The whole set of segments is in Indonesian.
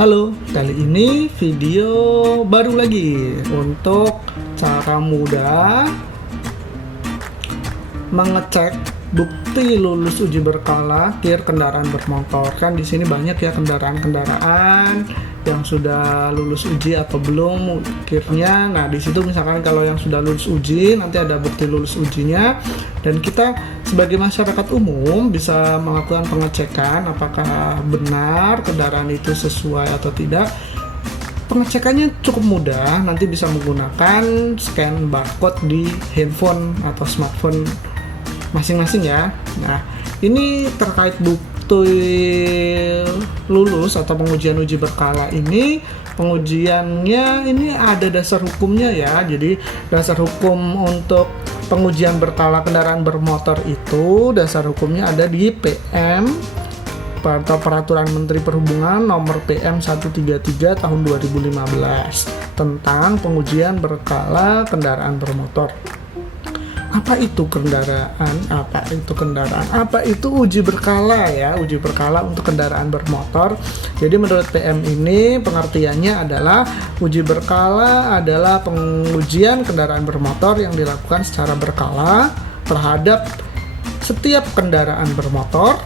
Halo, kali ini video baru lagi untuk cara mudah mengecek bukti lulus uji berkala kir kendaraan bermotor. Kan di sini banyak ya kendaraan-kendaraan yang sudah lulus uji atau belum kirnya. Nah, di situ misalkan kalau yang sudah lulus uji nanti ada bukti lulus ujinya, dan kita sebagai masyarakat umum bisa melakukan pengecekan apakah benar kendaraan itu sesuai atau tidak. Pengecekannya cukup mudah, nanti bisa menggunakan scan barcode di handphone atau smartphone masing-masing ya. Nah, ini terkait bukti lulus atau pengujian uji berkala ini, pengujiannya ini ada dasar hukumnya ya. Jadi dasar hukum untuk pengujian berkala kendaraan bermotor itu dasar hukumnya ada di PM atau Peraturan Menteri Perhubungan nomor PM 133 tahun 2015 tentang pengujian berkala kendaraan bermotor. Apa itu kendaraan? Apa itu uji berkala ya? Uji berkala untuk kendaraan bermotor. Jadi menurut PM ini pengertiannya adalah uji berkala adalah pengujian kendaraan bermotor yang dilakukan secara berkala terhadap setiap kendaraan bermotor,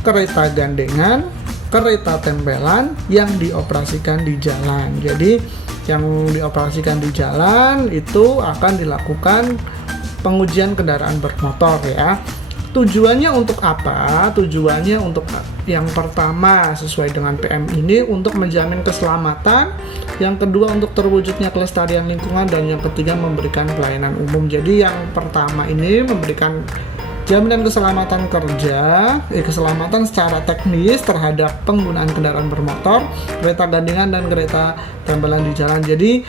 kereta gandengan, kereta tempelan yang dioperasikan di jalan. Jadi yang dioperasikan di jalan itu akan dilakukan pengujian kendaraan bermotor ya. Tujuannya untuk apa? Tujuannya untuk yang pertama sesuai dengan PM ini untuk menjamin keselamatan, yang kedua untuk terwujudnya kelestarian lingkungan, dan yang ketiga memberikan pelayanan umum. Jadi yang pertama ini memberikan jaminan keselamatan kerja, keselamatan secara teknis terhadap penggunaan kendaraan bermotor, kereta gandengan dan kereta tempelan di jalan. Jadi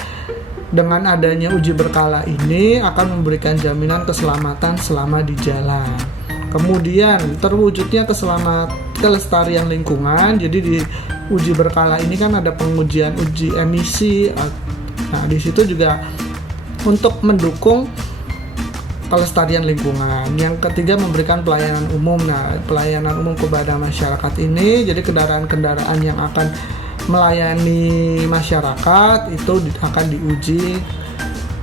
dengan adanya uji berkala ini akan memberikan jaminan keselamatan selama di jalan. Kemudian terwujudnya kelestarian lingkungan. Jadi di uji berkala ini kan ada pengujian uji emisi. Nah, di situ juga untuk mendukung kelestarian lingkungan. Yang ketiga memberikan pelayanan umum. Nah, pelayanan umum kepada masyarakat ini jadi kendaraan-kendaraan yang akan melayani masyarakat itu akan diuji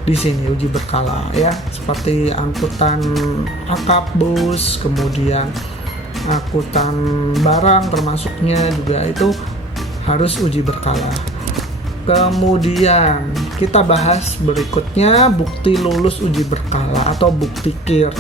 di sini, uji berkala ya, seperti angkutan akap, bus, kemudian angkutan barang termasuknya juga itu harus uji berkala. Kemudian kita bahas berikutnya bukti lulus uji berkala atau bukti KIR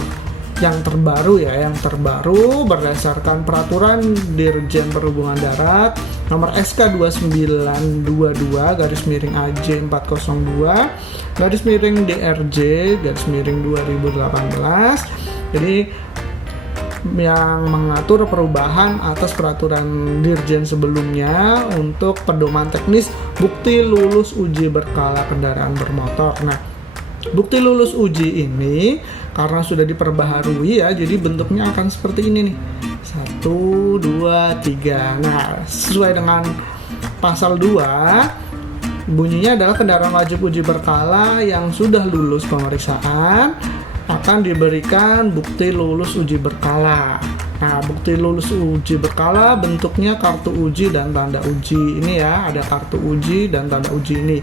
yang terbaru ya, yang terbaru berdasarkan Peraturan Dirjen Perhubungan Darat nomor SK 2922/AJ 402/DRJ/2018. Jadi yang mengatur perubahan atas peraturan Dirjen sebelumnya untuk pedoman teknis bukti lulus uji berkala kendaraan bermotor. Nah, bukti lulus uji ini karena sudah diperbaharui ya, jadi bentuknya akan seperti ini nih. 1, 2, 3. Nah, sesuai dengan pasal 2, bunyinya adalah kendaraan wajib uji berkala yang sudah lulus pemeriksaan akan diberikan bukti lulus uji berkala. Nah, bukti lulus uji berkala bentuknya kartu uji dan tanda uji. Ini ya, ada kartu uji dan tanda uji ini.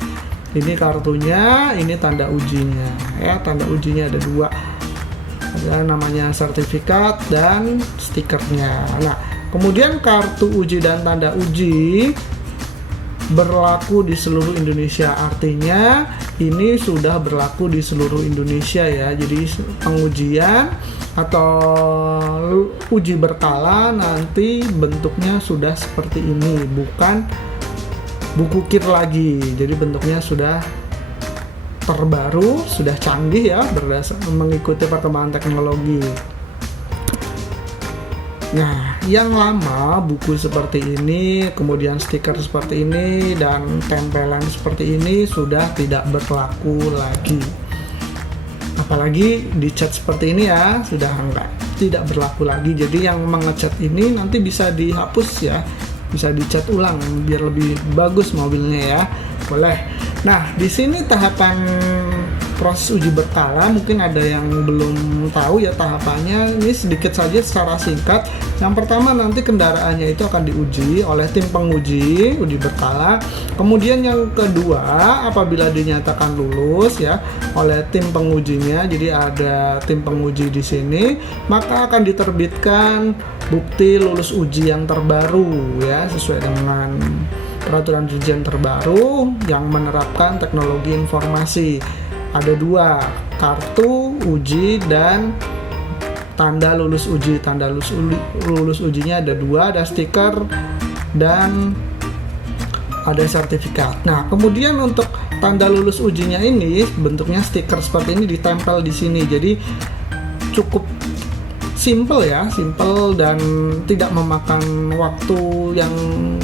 Ini kartunya, ini tanda ujinya. Ya, tanda ujinya ada 2. Ada namanya sertifikat dan stikernya. Nah, kemudian kartu uji dan tanda uji berlaku di seluruh Indonesia. Artinya ini sudah berlaku di seluruh Indonesia ya. Jadi pengujian atau uji berkala nanti bentuknya sudah seperti ini, bukan buku KIR lagi. Jadi bentuknya sudah terbaru, sudah canggih ya, berdasarkan mengikuti perkembangan teknologi. Nah, yang lama buku seperti ini, kemudian stiker seperti ini dan tempelan seperti ini sudah tidak berlaku lagi. Apalagi dicat seperti ini ya, sudah tidak berlaku lagi. Jadi yang mengecat ini nanti bisa dihapus ya, bisa dicat ulang biar lebih bagus mobilnya ya. Boleh. Nah, di sini tahapan proses uji berkala, mungkin ada yang belum tahu ya tahapannya. Ini sedikit saja secara singkat. Yang pertama, nanti kendaraannya itu akan diuji oleh tim penguji uji berkala. Kemudian yang kedua, apabila dinyatakan lulus ya oleh tim pengujinya, jadi ada tim penguji di sini, maka akan diterbitkan bukti lulus uji yang terbaru ya, sesuai dengan peraturan dirjen terbaru yang menerapkan teknologi informasi. Ada 2, kartu uji dan tanda lulus uji. Tanda lulus ujinya ada 2, ada stiker dan ada sertifikat. Nah, kemudian untuk tanda lulus ujinya ini bentuknya stiker seperti ini ditempel di sini. Jadi cukup simple ya, simple dan tidak memakan waktu yang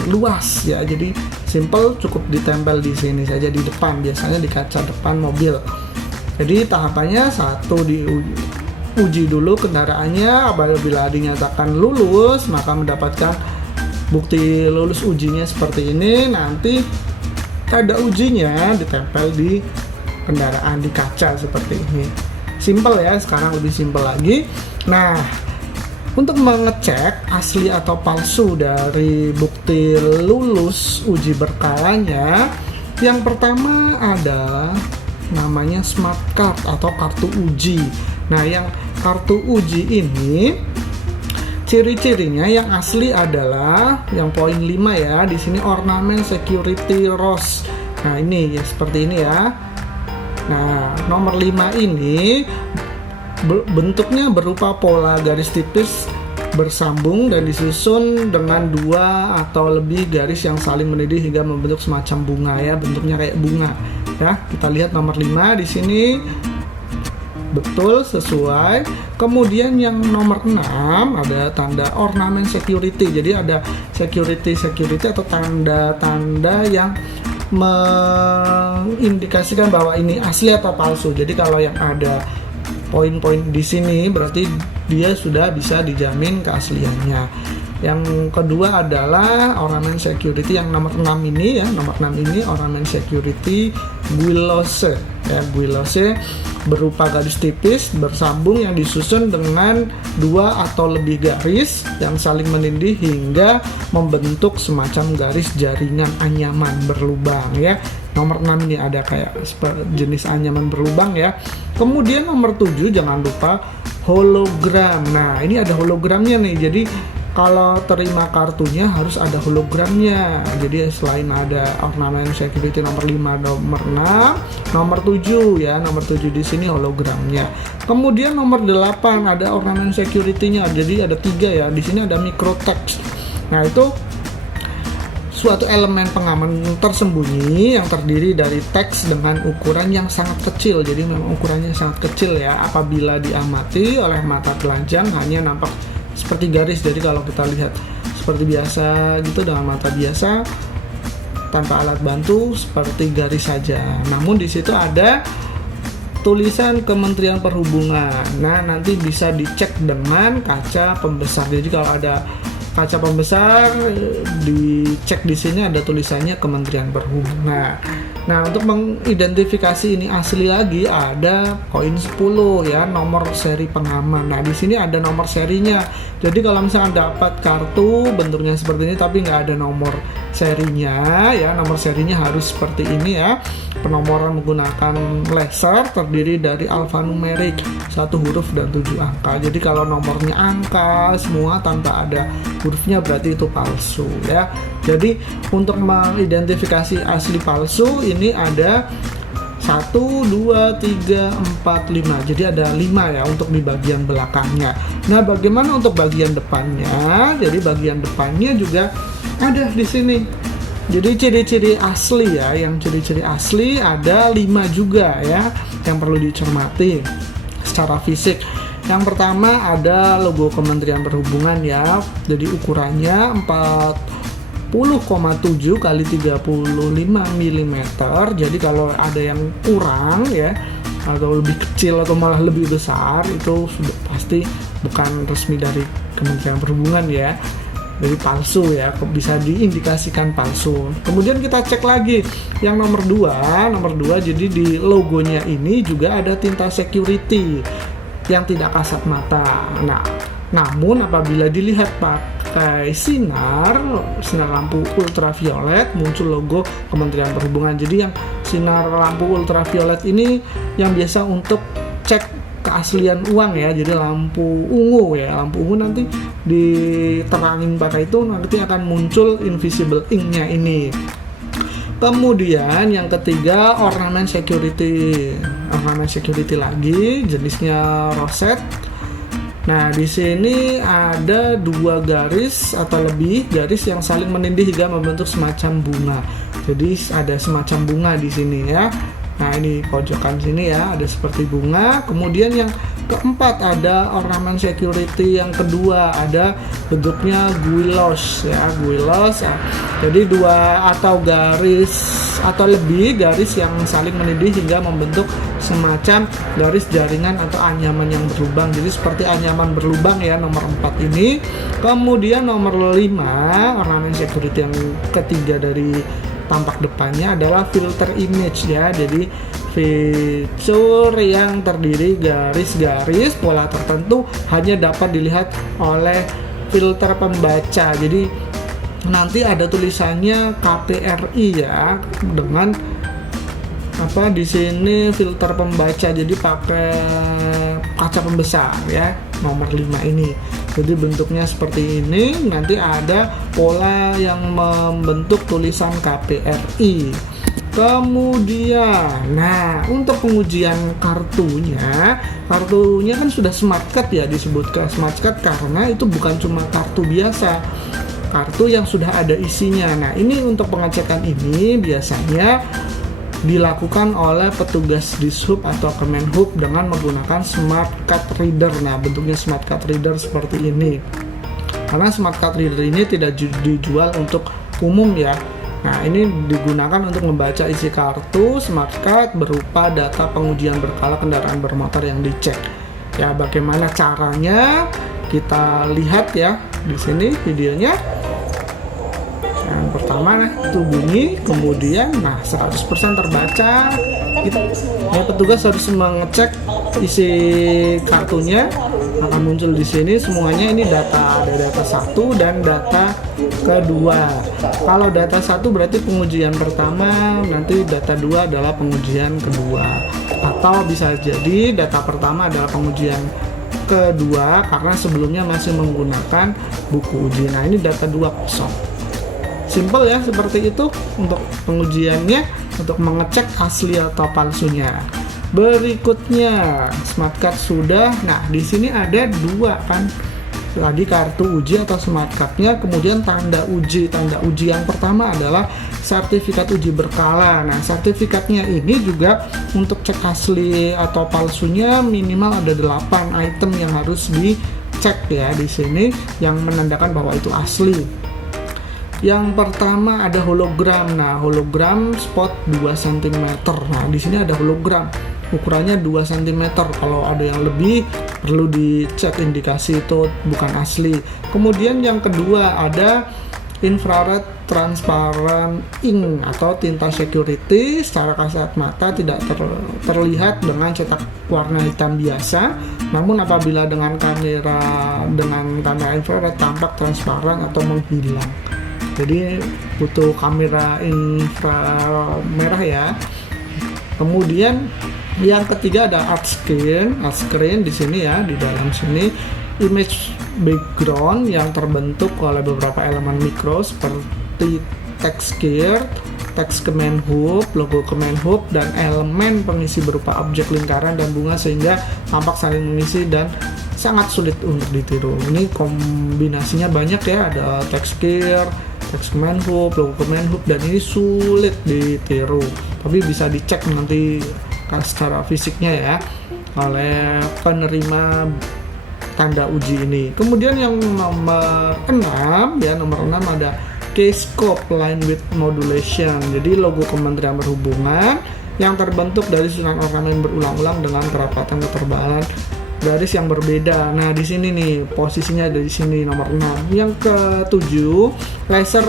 luas ya. Jadi simple, cukup ditempel di sini saja di depan, biasanya di kaca depan mobil. Jadi tahapannya 1, diuji dulu kendaraannya. Apabila dinyatakan lulus, maka mendapatkan bukti lulus ujinya seperti ini. Nanti tanda ujinya ditempel di kendaraan, di kaca seperti ini. Simple ya, sekarang lebih simple lagi. Nah, untuk mengecek asli atau palsu dari bukti lulus uji berkalanya, yang pertama adalah namanya smart card atau kartu uji. Nah, yang kartu uji ini ciri-cirinya yang asli adalah yang poin 5 ya, di sini ornamen security rose. Nah, ini ya seperti ini ya. Nah, nomor 5 ini bentuknya berupa pola garis tipis bersambung dan disusun dengan 2 atau lebih garis yang saling mendidih hingga membentuk semacam bunga ya, bentuknya kayak bunga ya. Kita lihat nomor 5 di sini betul sesuai. Kemudian yang nomor 6 ada tanda ornamen security. Jadi ada security atau tanda-tanda yang mengindikasikan bahwa ini asli atau palsu. Jadi kalau yang ada poin-poin di sini berarti dia sudah bisa dijamin keasliannya. Yang kedua adalah ornamen security yang nomor 6 ini ya. Nomor 6 ini ornamen security guilose ya, guilose berupa garis tipis bersambung yang disusun dengan 2 atau lebih garis yang saling menindih hingga membentuk semacam garis jaringan anyaman berlubang ya. Nomor 6 ini ada kayak jenis anyaman berlubang ya. Kemudian nomor 7 jangan lupa hologram. Nah, ini ada hologramnya nih. Jadi kalau terima kartunya harus ada hologramnya. Jadi selain ada ornamen security nomor 5, nomor 6, nomor 7 ya, nomor 7 di sini hologramnya. Kemudian nomor 8 ada ornamen security-nya. Jadi ada 3 ya. Di sini ada microtext. Nah, itu suatu elemen pengaman tersembunyi yang terdiri dari teks dengan ukuran yang sangat kecil. Jadi memang ukurannya sangat kecil ya. Apabila diamati oleh mata telanjang hanya nampak seperti garis. Jadi kalau kita lihat seperti biasa gitu dengan mata biasa tanpa alat bantu seperti garis saja. Namun di situ ada tulisan Kementerian Perhubungan. Nah, nanti bisa dicek dengan kaca pembesar. Jadi kalau ada kaca pembesar dicek di sini ada tulisannya Kementerian Perhubungan. Nah, untuk mengidentifikasi ini asli lagi ada poin 10 ya, nomor seri pengaman. Nah, di sini ada nomor serinya. Jadi kalau misalnya dapat kartu bentuknya seperti ini tapi nggak ada nomor serinya ya, nomor serinya harus seperti ini ya. Penomoran menggunakan laser terdiri dari alfanumerik 1 huruf dan 7 angka. Jadi kalau nomornya angka semua tanpa ada hurufnya berarti itu palsu ya. Jadi untuk mengidentifikasi asli palsu ini ada 1, 2, 3, 4, 5. Jadi ada 5 ya untuk di bagian belakangnya. Nah, bagaimana untuk bagian depannya? Jadi bagian depannya juga ada di sini. Jadi ciri-ciri asli ya, yang ciri-ciri asli ada 5 juga ya yang perlu dicermati secara fisik. Yang pertama ada logo Kementerian Perhubungan ya. Jadi ukurannya 40,7 kali 35 mm. Jadi kalau ada yang kurang ya atau lebih kecil atau malah lebih besar itu sudah pasti bukan resmi dari Kementerian Perhubungan ya. Jadi palsu ya, bisa diindikasikan palsu. Kemudian kita cek lagi yang nomor 2, jadi di logonya ini juga ada tinta security yang tidak kasat mata. Nah, namun apabila dilihat pakai sinar lampu ultraviolet, muncul logo Kementerian Perhubungan. Jadi yang sinar lampu ultraviolet ini yang biasa untuk cek keaslian uang ya, jadi lampu ungu nanti diterangin pakai itu nanti akan muncul invisible ink-nya ini. Kemudian yang ketiga ornamen security lagi, jenisnya roset. Nah, di sini ada 2 garis atau lebih garis yang saling menindih hingga membentuk semacam bunga. Jadi ada semacam bunga di sini ya. Nah, ini pojokan sini ya, ada seperti bunga. Kemudian yang keempat ada ornamen security yang kedua, ada bentuknya guilos ya, guilos. Jadi 2 atau garis atau lebih garis yang saling menindih hingga membentuk semacam garis jaringan atau anyaman yang berlubang. Jadi seperti anyaman berlubang ya, nomor 4 ini. Kemudian nomor 5, ornamen security yang ketiga dari tampak depannya adalah filter image ya. Jadi fitur yang terdiri garis-garis pola tertentu hanya dapat dilihat oleh filter pembaca. Jadi nanti ada tulisannya KPRI ya, dengan di sini filter pembaca, jadi pakai kaca pembesar ya, nomor 5 ini. Jadi bentuknya seperti ini, nanti ada pola yang membentuk tulisan KPRI. Kemudian, nah untuk pengujian kartunya kan sudah smart card ya, disebutkan smart card karena itu bukan cuma kartu biasa, kartu yang sudah ada isinya. Nah, ini untuk pengecekan ini biasanya dilakukan oleh petugas Dishub atau Kemenhub dengan menggunakan smart card reader. Nah, bentuknya smart card reader seperti ini. Karena smart card reader ini tidak dijual untuk umum ya. Nah, ini digunakan untuk membaca isi kartu smart card berupa data pengujian berkala kendaraan bermotor yang dicek. Ya, bagaimana caranya? Kita lihat ya di sini videonya. Yang pertama itu bunyi, kemudian 100% terbaca. Petugas harus mengecek isi kartunya, akan muncul di sini semuanya. Ini data, ada data 1 dan data kedua. Kalau data 1 berarti pengujian pertama, nanti data 2 adalah pengujian kedua. Atau bisa jadi data pertama adalah pengujian kedua karena sebelumnya masih menggunakan buku uji. Nah, ini data 2 kosong. Simple ya, seperti itu untuk pengujiannya, untuk mengecek asli atau palsunya. Berikutnya smart card sudah. Nah, di sini ada 2 kan lagi, kartu uji atau smart cardnya, kemudian tanda uji. Tanda uji yang pertama adalah sertifikat uji berkala. Nah, sertifikatnya ini juga untuk cek asli atau palsunya minimal ada 8 item yang harus dicek ya di sini, yang menandakan bahwa itu asli. Yang pertama ada hologram. Nah, hologram spot 2 cm. Nah, di sini ada hologram. Ukurannya 2 cm. Kalau ada yang lebih perlu dicek indikasi itu bukan asli. Kemudian yang kedua ada infrared transparent ink atau tinta security. Secara kasat mata tidak terlihat dengan cetak warna hitam biasa. Namun apabila dengan kamera infrared tampak transparan atau menghilang. Jadi butuh kamera inframerah ya. Kemudian yang ketiga ada art screen di sini ya, di dalam sini image background yang terbentuk oleh beberapa elemen mikro seperti text gear, teks Kemenhub, logo Kemenhub, dan elemen pengisi berupa objek lingkaran dan bunga sehingga tampak saling mengisi dan sangat sulit untuk ditiru. Ini kombinasinya banyak ya, ada text gear, teks Kemenhub, logo Kemenhub, dan ini sulit ditiru. Tapi bisa dicek nanti secara fisiknya ya oleh penerima tanda uji ini. Kemudian yang nomor 6 ya, nomor 6 ada case scope line width modulation. Jadi logo Kementerian Perhubungan yang terbentuk dari susunan ornamen berulang-ulang dengan kerapatan ketebalan garis yang berbeda. Nah, di sini nih posisinya ada di sini nomor 6. Yang ketujuh, laser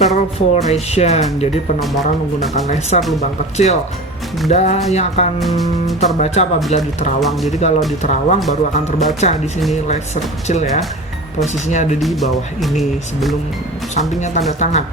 perforation. Jadi penomoran menggunakan laser lubang kecil dan yang akan terbaca apabila diterawang. Jadi kalau diterawang baru akan terbaca di sini laser kecil ya. Posisinya ada di bawah ini sebelum sampingnya tanda tangan.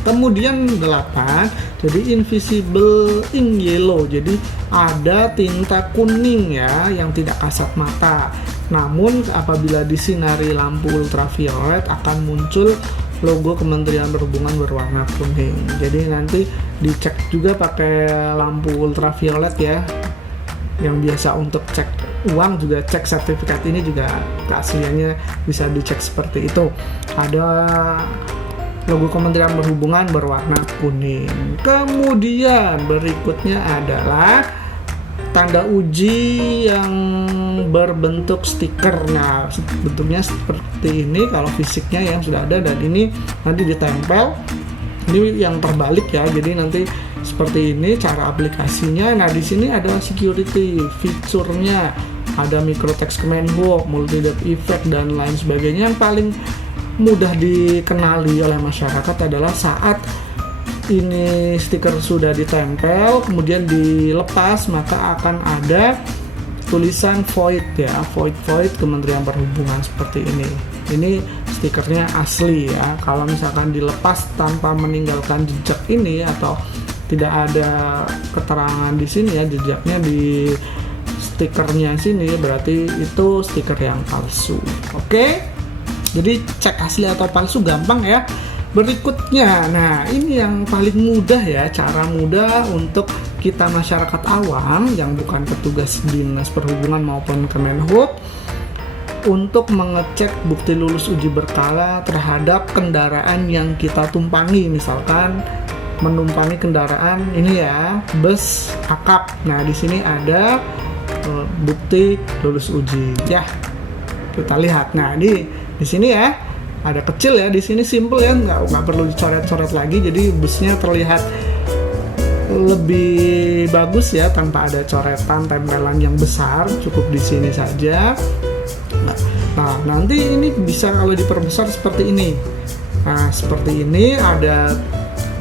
Kemudian 8, jadi invisible ink yellow. Jadi ada tinta kuning ya yang tidak kasat mata. Namun apabila disinari lampu ultraviolet akan muncul logo Kementerian Perhubungan berwarna kuning. Jadi nanti dicek juga pakai lampu ultraviolet ya. Yang biasa untuk cek uang juga cek sertifikat ini juga keasliannya bisa dicek seperti itu. Ada logo Kementerian Perhubungan berwarna kuning. Kemudian berikutnya adalah tanda uji yang berbentuk stiker. Nah, bentuknya seperti ini kalau fisiknya yang sudah ada, dan ini nanti ditempel. Ini yang terbalik ya. Jadi nanti seperti ini cara aplikasinya. Nah, di sini ada security fiturnya, ada microtext Kemenhub, multi depth effect dan lain sebagainya. Yang paling mudah dikenali oleh masyarakat adalah saat ini stiker sudah ditempel kemudian dilepas, maka akan ada tulisan void ya, void Kementerian Perhubungan seperti ini. Ini stikernya asli ya. Kalau misalkan dilepas tanpa meninggalkan jejak ini atau tidak ada keterangan di sini ya, jejaknya di stikernya sini, berarti itu stiker yang palsu. Oke? Jadi cek asli atau palsu gampang ya. Berikutnya, nah ini yang paling mudah ya, cara mudah untuk kita masyarakat awam yang bukan petugas Dinas Perhubungan maupun Kemenhub untuk mengecek bukti lulus uji berkala terhadap kendaraan yang kita tumpangi. Misalkan menumpangi kendaraan ini ya, bus akap. Nah, di sini ada bukti lulus uji ya. Kita lihat. Nah, di sini ya ada kecil ya, di sini simple ya, nggak perlu dicoret-coret lagi. Jadi busnya terlihat lebih bagus ya tanpa ada coretan tempelan yang besar, cukup di sini saja. Nah, nanti ini bisa kalau diperbesar seperti ini. Nah, seperti ini ada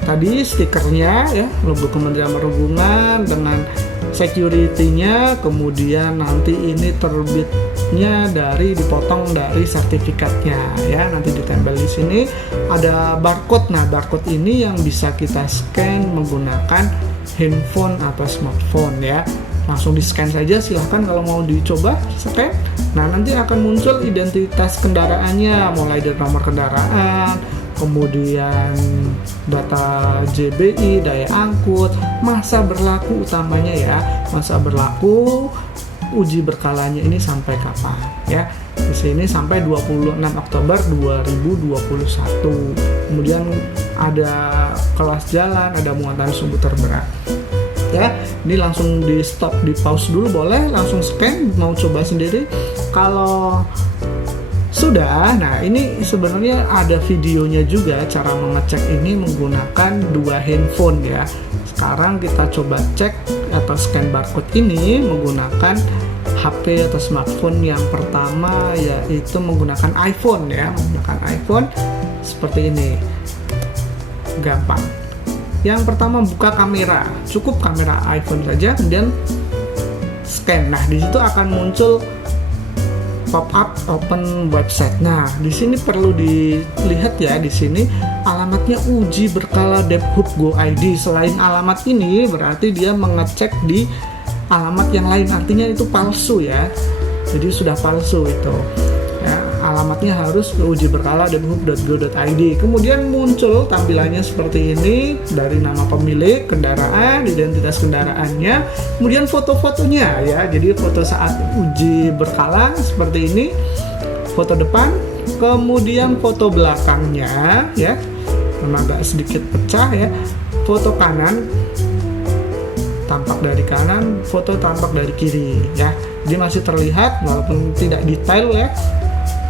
tadi stikernya ya, logo Kementerian Perhubungan dengan security-nya, kemudian nanti ini terbitnya dipotong dari sertifikatnya ya, nanti ditempel di sini ada barcode. Nah, barcode ini yang bisa kita scan menggunakan handphone atau smartphone ya. Langsung di scan saja, silahkan kalau mau dicoba scan. Nah, nanti akan muncul identitas kendaraannya, mulai dari nomor kendaraan, kemudian data JBI, daya angkut, masa berlaku utamanya ya, masa berlaku uji berkalanya ini sampai kapan ya. Di sini sampai 26 Oktober 2021. Kemudian ada kelas jalan, ada muatan sumbu terberat. Ya, ini langsung di stop, di pause dulu boleh, langsung scan, mau coba sendiri. Kalau sudah, nah ini sebenarnya ada videonya juga cara mengecek ini menggunakan dua handphone ya. Sekarang kita coba cek atau scan barcode ini menggunakan HP atau smartphone. Yang pertama yaitu menggunakan iPhone ya, menggunakan iPhone seperti ini. Gampang. Yang pertama buka kamera, cukup kamera iPhone saja, kemudian scan. Nah, di situ akan muncul pop up open website. Nah, di sini perlu dilihat ya, di sini alamatnya uji berkala Debhub Go ID. Selain alamat ini berarti dia mengecek di alamat yang lain, artinya itu palsu ya. Jadi sudah palsu itu. Ya, alamatnya harus uji berkala debhub.go.id. Kemudian muncul tampilannya seperti ini, dari nama pemilik kendaraan, identitas kendaraannya, kemudian foto-fotonya ya. Jadi foto saat uji berkala seperti ini, foto depan, kemudian foto belakangnya ya. Memang agak sedikit pecah ya. Foto kanan tampak dari kanan, foto tampak dari kiri ya. Jadi masih terlihat walaupun tidak detail ya.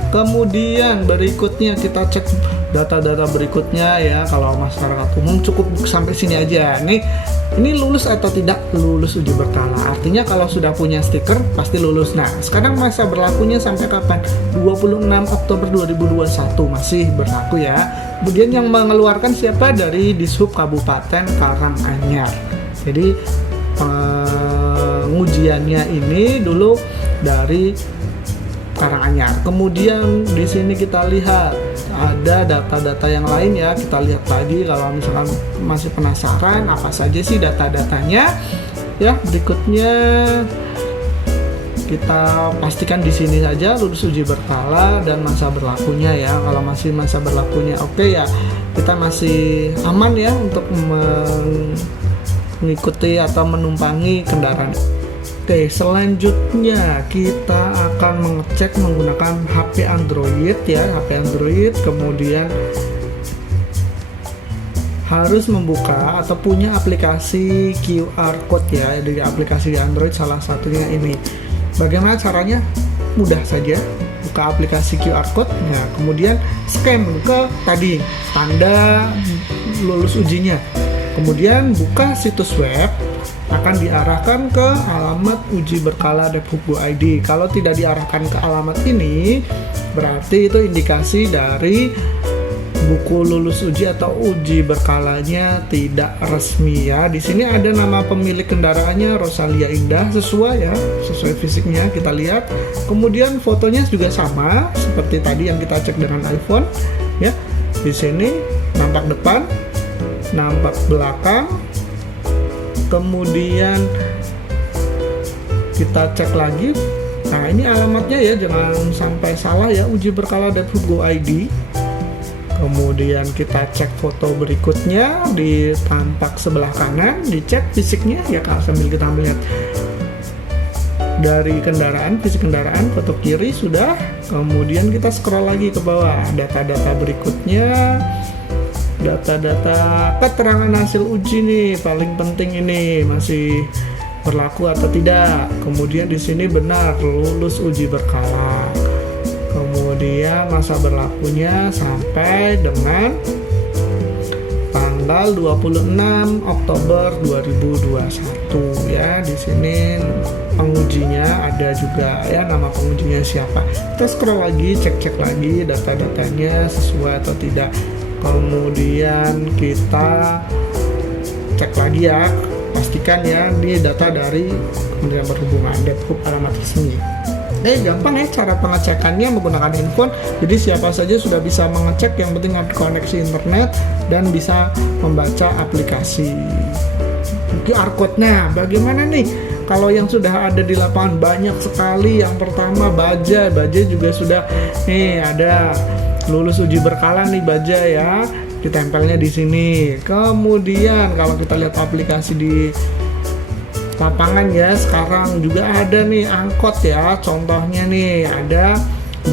Kemudian berikutnya kita cek data-data berikutnya ya. Kalau masyarakat umum cukup sampai sini aja. Nih, ini lulus atau tidak lulus uji berkala. Artinya kalau sudah punya stiker pasti lulus. Nah, sekarang masa berlakunya sampai kapan? 26 Oktober 2021 masih berlaku ya. Kemudian yang mengeluarkan siapa? Dari Dishub Kabupaten Karanganyar. Jadi pengujiannya ini dulu dari Karanganyar. Kemudian di sini kita lihat ada data-data yang lain ya. Kita lihat lagi kalau misalkan masih penasaran apa saja sih data-datanya. Ya, berikutnya kita pastikan di sini saja lulus uji berkala dan masa berlakunya ya. Kalau masih masa berlakunya oke ya, kita masih aman ya untuk mengikuti atau menumpangi kendaraan. Oke, selanjutnya kita akan mengecek menggunakan HP Android ya, HP Android. Kemudian harus membuka atau punya aplikasi QR code ya, dari aplikasi di Android salah satunya ini. Bagaimana caranya? Mudah saja, buka aplikasi QR code, nah kemudian scan ke tadi tanda lulus ujinya. Kemudian buka situs web, akan diarahkan ke alamat uji berkala Depduk.go.id. Kalau tidak diarahkan ke alamat ini, berarti itu indikasi dari buku lulus uji atau uji berkalanya tidak resmi ya. Di sini ada nama pemilik kendaraannya Rosalia Indah, sesuai fisiknya kita lihat. Kemudian fotonya juga sama seperti tadi yang kita cek dengan iPhone ya. Di sini nampak depan, nampak belakang. Kemudian kita cek lagi. Nah, ini alamatnya ya, jangan sampai salah ya, uji berkala Depduk.go.id. Kemudian kita cek foto berikutnya di tampak sebelah kanan, dicek fisiknya ya Kak, sambil kita melihat dari kendaraan, fisik kendaraan, foto kiri sudah. Kemudian kita scroll lagi ke bawah, data-data berikutnya, data-data keterangan hasil uji nih, paling penting ini masih berlaku atau tidak. Kemudian di sini benar lulus uji berkala. Kemudian masa berlakunya sampai dengan tanggal 26 Oktober 2021 ya. Di sini pengujinya ada juga ya, nama pengujinya siapa. Kita scroll lagi, cek-cek lagi data-datanya sesuai atau tidak. Kemudian kita cek lagi ya, pastikan ya ini data dari Kementerian Perhubungan, Depduk alamat resmi. Gampang ya cara pengecekannya menggunakan handphone. Jadi siapa saja sudah bisa mengecek, yang penting ada koneksi internet dan bisa membaca aplikasi QR code-nya. Bagaimana nih kalau yang sudah ada di lapangan? Banyak sekali. Yang pertama Baja juga sudah nih ada lulus uji berkala nih Baja ya, ditempelnya di sini. Kemudian kalau kita lihat aplikasi di lapangan ya, sekarang juga ada nih angkot ya, contohnya nih ada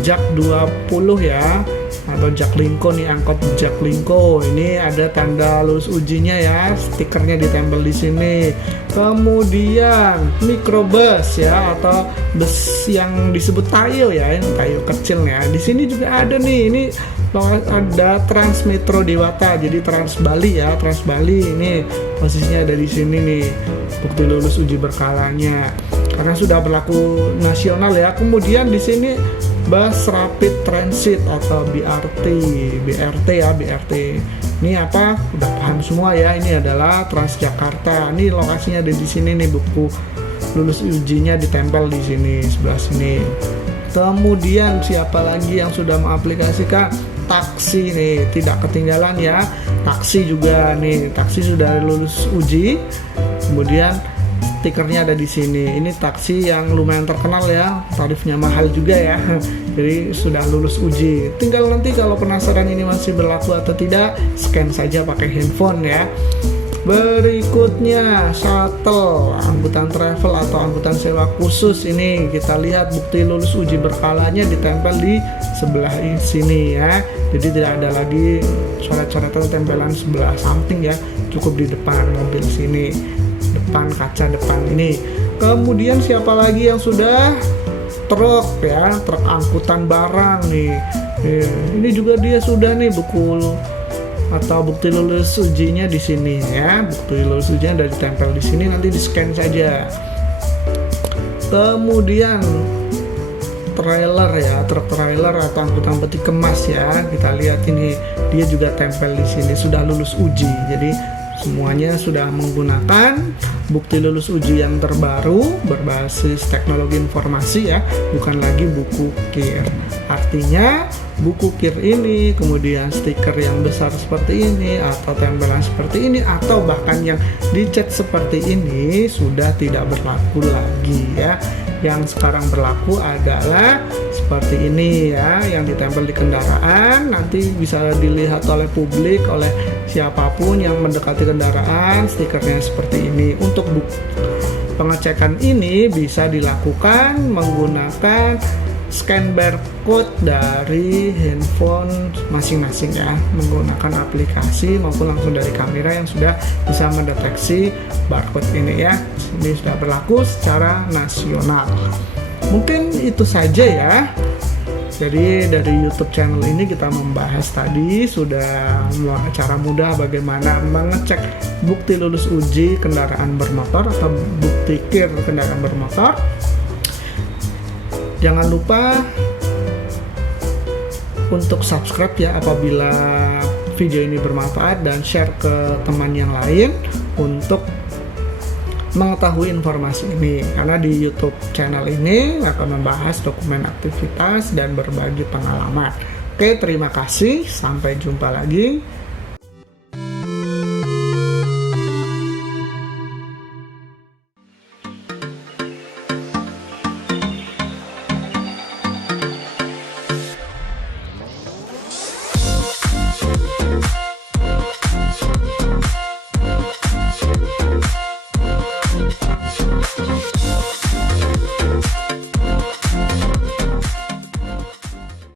Jak 20 ya, atau Jaklingko nih, angkot Jaklingko. Ini ada tanda lulus ujinya ya, stikernya ditempel di sini. Kemudian mikrobus ya, atau bus yang disebut tayo ya, ini tayo kecil ya. Di sini juga ada nih, ini ada Trans Metro Dewata, jadi Trans Bali ya, Trans Bali ini posisinya ada di sini nih, bukti lulus uji berkalanya karena sudah berlaku nasional ya. Kemudian di sini Bus Rapid Transit atau BRT ya, BRT. Ini apa? Udah paham semua ya, ini adalah Transjakarta. Ini lokasinya ada di sini nih, buku lulus ujinya ditempel di sini, sebelah sini. Kemudian siapa lagi yang sudah mengaplikasikan? Taksi nih, tidak ketinggalan ya. Taksi juga nih, taksi sudah lulus uji. Kemudian stikernya ada di sini. Ini taksi yang lumayan terkenal ya, tarifnya mahal juga ya. Jadi sudah lulus uji. Tinggal nanti kalau penasaran ini masih berlaku atau tidak, scan saja pakai handphone ya. Berikutnya shuttle, angkutan travel atau angkutan sewa khusus. Ini kita lihat bukti lulus uji berkalanya ditempel di sebelah sini ya. Jadi tidak ada lagi coret-coretan tempelan sebelah samping ya, cukup di depan mobil sini, depan kaca depan ini. Kemudian siapa lagi yang sudah truk ya, truk angkutan barang nih. Ini juga dia sudah nih buku atau bukti lulus ujinya di sini ya. Bukti lulus ujinya udah ditempel di sini, nanti di scan saja. Kemudian trailer ya, truk trailer atau angkutan peti kemas ya. Kita lihat ini dia juga tempel di sini sudah lulus uji. Jadi semuanya sudah menggunakan bukti lulus uji yang terbaru berbasis teknologi informasi ya, bukan lagi buku KIR. Artinya buku KIR ini, kemudian stiker yang besar seperti ini atau tempelan seperti ini atau bahkan yang dicat seperti ini sudah tidak berlaku lagi ya. Yang sekarang berlaku adalah seperti ini ya, yang ditempel di kendaraan, nanti bisa dilihat oleh publik, oleh siapapun yang mendekati kendaraan, stikernya seperti ini. Untuk pengecekan ini bisa dilakukan menggunakan scan barcode dari handphone masing-masing ya, menggunakan aplikasi maupun langsung dari kamera yang sudah bisa mendeteksi barcode ini ya. Ini sudah berlaku secara nasional. Mungkin itu saja ya. Jadi dari YouTube channel ini kita membahas tadi sudah cara mudah bagaimana mengecek bukti lulus uji kendaraan bermotor atau bukti KIR kendaraan bermotor. Jangan lupa untuk subscribe ya apabila video ini bermanfaat, dan share ke teman yang lain untuk mengetahui informasi ini, karena di YouTube channel ini akan membahas dokumen aktivitas dan berbagi pengalaman. Oke, terima kasih, sampai jumpa lagi.